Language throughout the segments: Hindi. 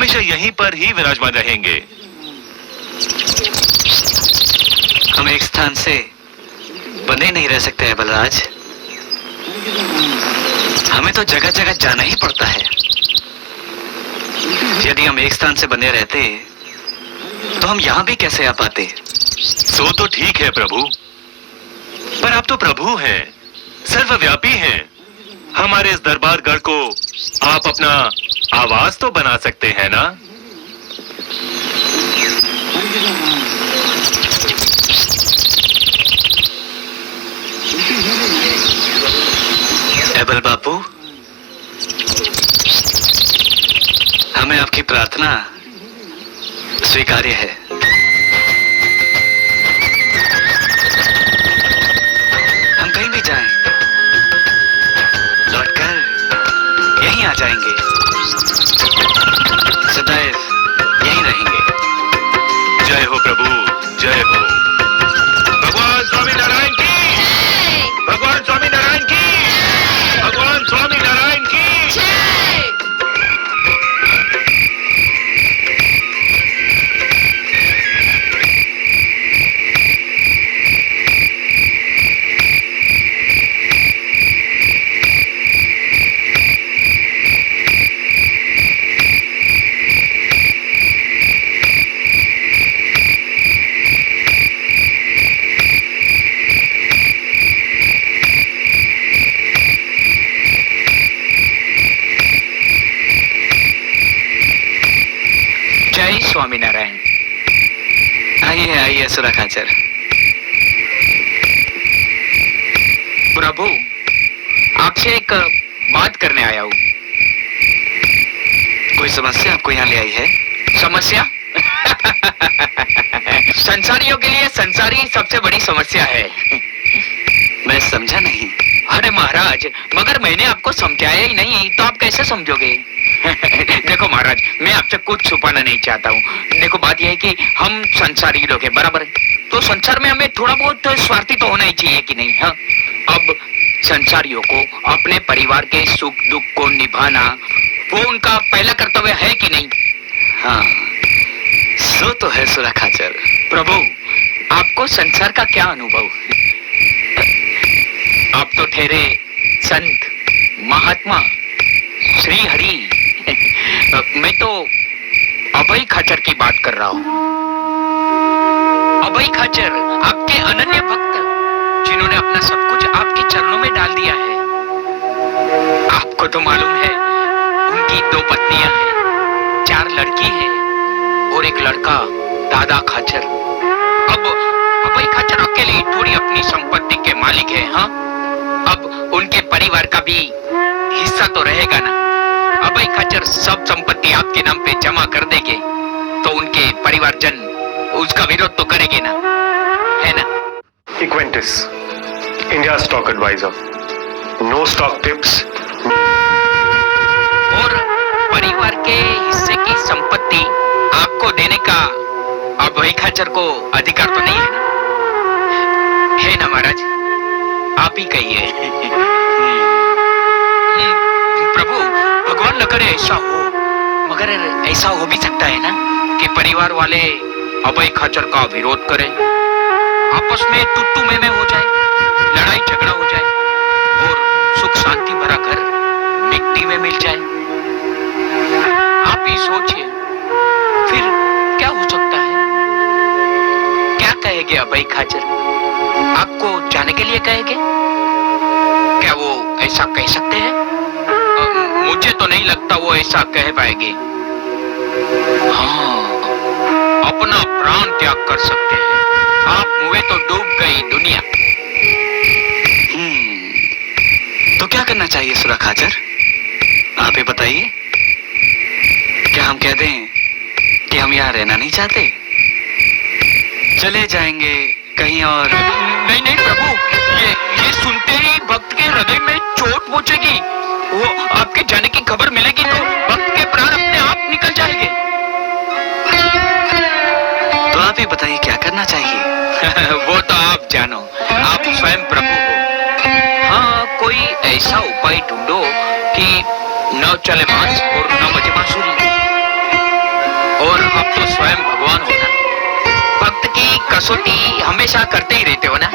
हमेशा यहीं पर ही विराजमान रहेंगे। हम एक स्थान से बंधे नहीं रह सकते हैं बलराज। हमें तो जगह जगह जाना ही पड़ता है। यदि हम एक स्थान से बंधे रहते तो हम यहां भी कैसे आ पाते? सो तो ठीक है प्रभु, पर आप तो प्रभु हैं, सर्वव्यापी हैं। हमारे इस दरबारगढ़ को आप अपना आवास तो बना सकते हैं ना? एबल बापू, हमें आपकी प्रार्थना स्वीकार्य है। हम कहीं भी जाएं, लौटकर यहीं आ जाएंगे, सदैव यहीं रहेंगे। जय हो प्रभु, जय हो। भगवान स्वामी नारायण की, भगवान स्वामी नारायण की, भगवान स्वामी नारायण की। स्वामीनारायण। आइए आइए सुरखाचर। प्रभु, आपसे एक बात करने आया हूँ। कोई समस्या आपको यहाँ ले आई है? समस्या? संसारियों के लिए संसारी सबसे बड़ी समस्या है। मैं समझा नहीं। अरे महाराज, मगर मैंने आपको समझाया ही नहीं तो आप कैसे समझोगे? देखो महाराज, मैं आपसे कुछ छुपाना नहीं चाहता हूँ। देखो बात यह है कि हम संसारी लोग हैं, बराबर है? तो संसार में हमें थोड़ा बहुत स्वार्थी तो होना ही चाहिए कि नहीं? हाँ, अब संसारियों को अपने परिवार के सुख दुख को निभाना वो उनका पहला कर्तव्य है कि नहीं? हाँ, सो तो है सुरखाचर। प्रभु, आपको संसार का क्या अनुभव? आप तो ठहरे संत, महात्मा, श्री हरि। मैं तो अभय खाचर की बात कर रहा हूँ। अभय खाचर, आपके अनन्य भक्त, जिन्होंने अपना सब कुछ आपके चरणों में डाल दिया है। आपको तो मालूम है, उनकी 2 पत्नियां हैं, 4 लड़की है और एक लड़का दादा खाचर। अब अभय खाचर अकेले थोड़ी अपनी संपत्ति के मालिक है। हाँ, अब उनके परिवार का भी हिस्सा तो रहेगा ना। अभय खाचर सब संपत्ति आपके नाम पे जमा कर देंगे तो उनके परिवारजन उसका विरोध तो करेंगे ना, है ना? Equentis, India Stock Advisor. No stock tips. और परिवार के हिस्से की संपत्ति आपको देने का अभय खाचर को अधिकार तो नहीं है ना? है ना महाराज? आप ही कहिए। प्रभु, भगवान न करे ऐसा हो, मगर ऐसा हो भी सकता है ना कि परिवार वाले अभय खाचर का विरोध करें, आपस में तुत्तू में हो जाए, लड़ाई झगड़ा हो जाए और सुख शांति भरा घर मिट्टी में मिल जाए। आप ही सोचिए, फिर क्या हो सकता है? क्या कहेंगे अभय खाचर? आपको जाने के लिए कहेंगे? क्या वो ऐसा कह सकते हैं? मुझे तो नहीं लगता वो ऐसा कह पाएंगे। हाँ, अपना प्राण त्याग कर सकते हैं। आप मुझे तो डूब गई दुनिया। तो क्या करना चाहिए सुरखाचर? आप ही बताइए। क्या हम कह दें कि हम यहाँ रहना नहीं चाहते, चले जाएंगे कहीं और? नहीं नहीं प्रभु, ये सुनते ही भक्त के हृदय में चोट पहुंचेगी। वो आपके जाने की खबर मिलेगी तो भक्त के प्राण अपने आप निकल जाएंगे। तो आप ही बताइए क्या करना चाहिए? वो तो आप जानो, आप स्वयं प्रभु हो। हाँ, कोई ऐसा उपाय ढूंढो कि न चले मांस और न बजे बांसुरी। कसौटी हमेशा करते ही रहते हो ना?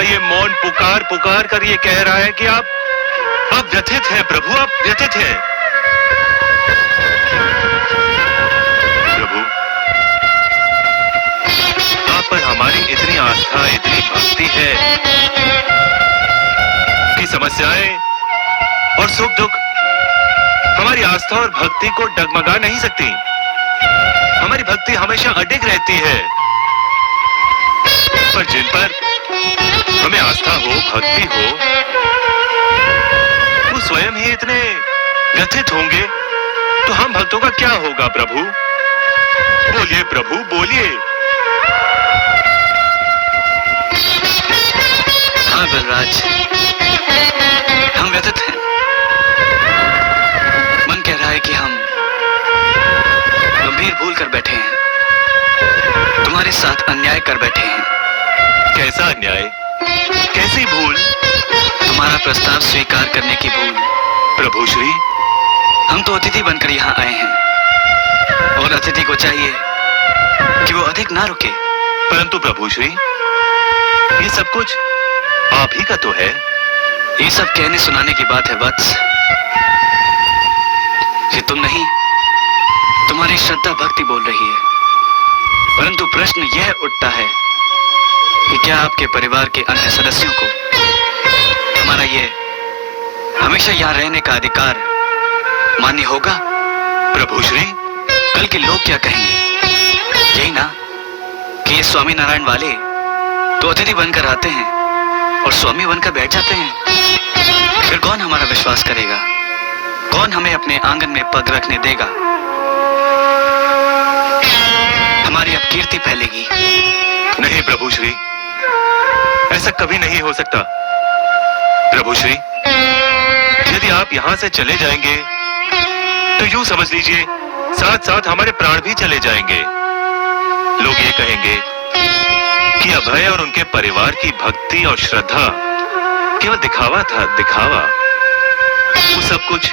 ये मौन पुकार पुकार कर ये कह रहा है कि आप व्यथित हैं प्रभु, आप व्यथित हैं। प्रभु, आप पर हमारी इतनी आस्था, इतनी भक्ति है कि समस्याएं और सुख दुख हमारी आस्था और भक्ति को डगमगा नहीं सकती। हमारी भक्ति हमेशा अडिग रहती है। पर जिन पर हमें आस्था हो, भक्ति हो, वो स्वयं ही इतने व्यथित होंगे तो हम भक्तों का क्या होगा प्रभु? बोलिए प्रभु, बोलिए। हाँ बलराज, हम व्यथित हैं। मन कह रहा है कि हम गंभीर भूल कर बैठे हैं, तुम्हारे साथ अन्याय कर बैठे हैं। कैसा अन्याय, कैसी भूल? तुम्हारा प्रस्ताव स्वीकार करने की भूल। प्रभु श्री, हम तो अतिथि बनकर यहाँ आए हैं और अतिथि को चाहिए कि वो अधिक ना रुके। परंतु प्रभु श्री, ये सब कुछ आप ही का तो है। ये सब कहने सुनाने की बात है वत्स। ये तुम नहीं, तुम्हारी श्रद्धा भक्ति बोल रही है। परंतु प्रश्न यह उठता है कि क्या आपके परिवार के अन्य सदस्यों को हमारा ये हमेशा यहाँ रहने का अधिकार मान्य होगा? प्रभु श्री, कल के लोग क्या कहेंगे? यही ना कि ये स्वामी नारायण वाले तो अतिथि बनकर आते हैं और स्वामी बनकर बैठ जाते हैं। फिर कौन हमारा विश्वास करेगा? कौन हमें अपने आंगन में पग रखने देगा? हमारी अपकीर्ति फैलेगी। नहीं प्रभु श्री, ऐसा कभी नहीं हो सकता। प्रभु श्री, यदि आप यहाँ से चले जाएंगे तो यूं समझ लीजिए साथ साथ हमारे प्राण भी चले जाएंगे। लोग ये कहेंगे कि अभय और उनके परिवार की भक्ति और श्रद्धा केवल दिखावा था, दिखावा। वो सब कुछ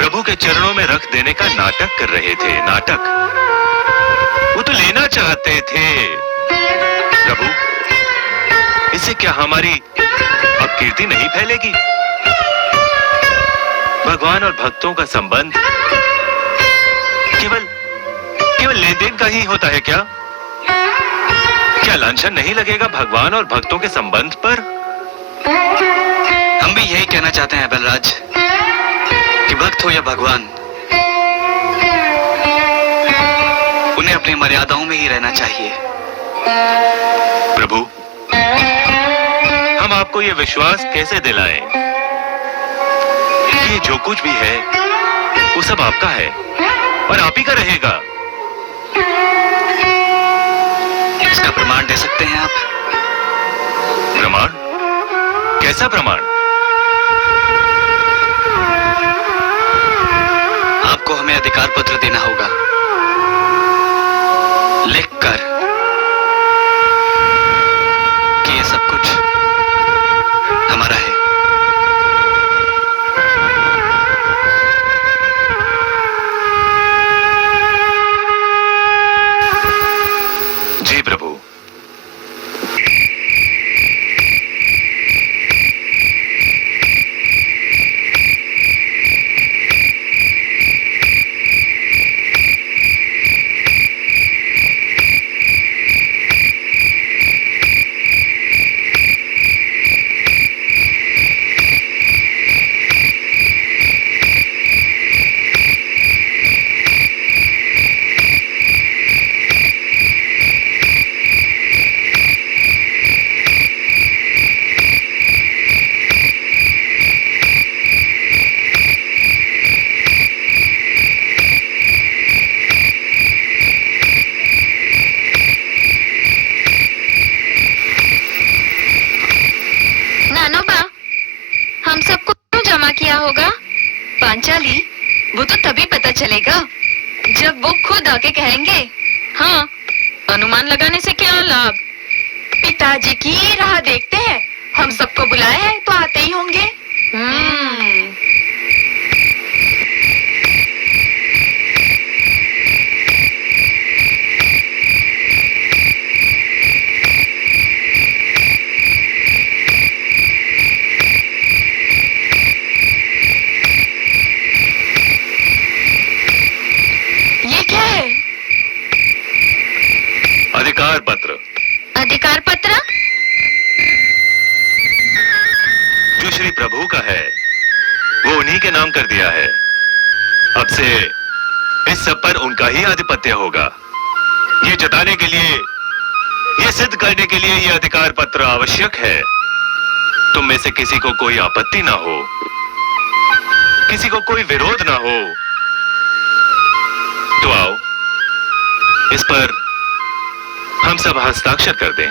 प्रभु के चरणों में रख देने का नाटक कर रहे थे, नाटक। वो तो लेना चाहते थे। प्रभु, इससे क्या हमारी अपकीर्ति नहीं फैलेगी? भगवान और भक्तों का संबंध केवल लेन देन का ही होता है क्या? क्या लांछन नहीं लगेगा भगवान और भक्तों के संबंध पर? हम भी यही कहना चाहते हैं बलराज कि भक्त हो या भगवान, उन्हें अपनी मर्यादाओं में ही रहना चाहिए। प्रभु, हम आपको यह विश्वास कैसे दिलाएं कि जो कुछ भी है वो सब आपका है और आप ही का रहेगा? इसका प्रमाण दे सकते हैं आप? प्रमाण? कैसा प्रमाण? आपको हमें अधिकार पत्र देना होगा, लिखकर कि ये सब कुछ हमारा है। जी प्रभु। होगा? पांचाली, वो तो तभी पता चलेगा जब वो खुद आके कहेंगे। हाँ, अनुमान लगाने से क्या लाभ? पिताजी की राह देखते हैं। हम सबको बुलाए हैं तो आते ही होंगे। ये क्या है? अधिकार पत्र अधिकार पत्र? जो श्री प्रभु का है वो उन्हीं के नाम कर दिया है। अब से इस सब पर उनका ही आधिपत्य होगा। ये जताने के लिए, ये सिद्ध करने के लिए ये अधिकार पत्र आवश्यक है। तुम में से किसी को कोई आपत्ति ना हो, किसी को कोई विरोध ना हो तो आओ इस पर हम सब हस्ताक्षर कर दें।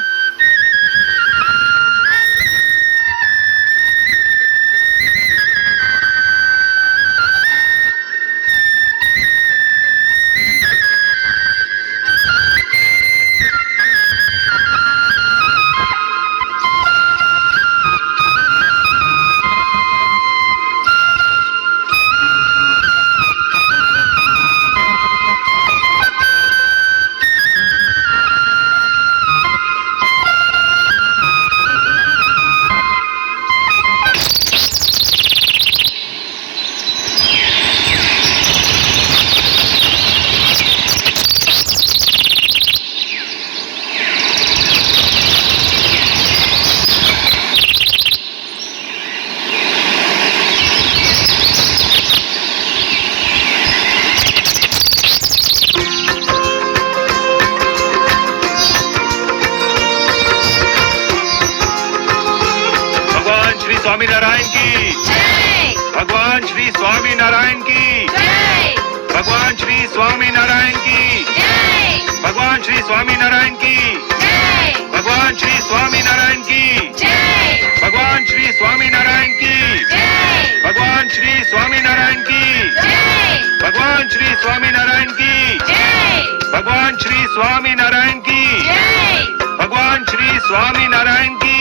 स्वामीनारायण की जय। भगवान श्री स्वामीनारायण की जय। भगवान श्री स्वामीनारायण की जय। भगवान श्री स्वामीनारायण की जय। भगवान श्री स्वामीनारायण की जय। भगवान श्री स्वामीनारायण की जय। भगवान श्री स्वामीनारायण की जय। भगवान श्री स्वामीनारायण की जय। भगवान श्री स्वामीनारायण की जय। भगवान श्री स्वामीनारायण की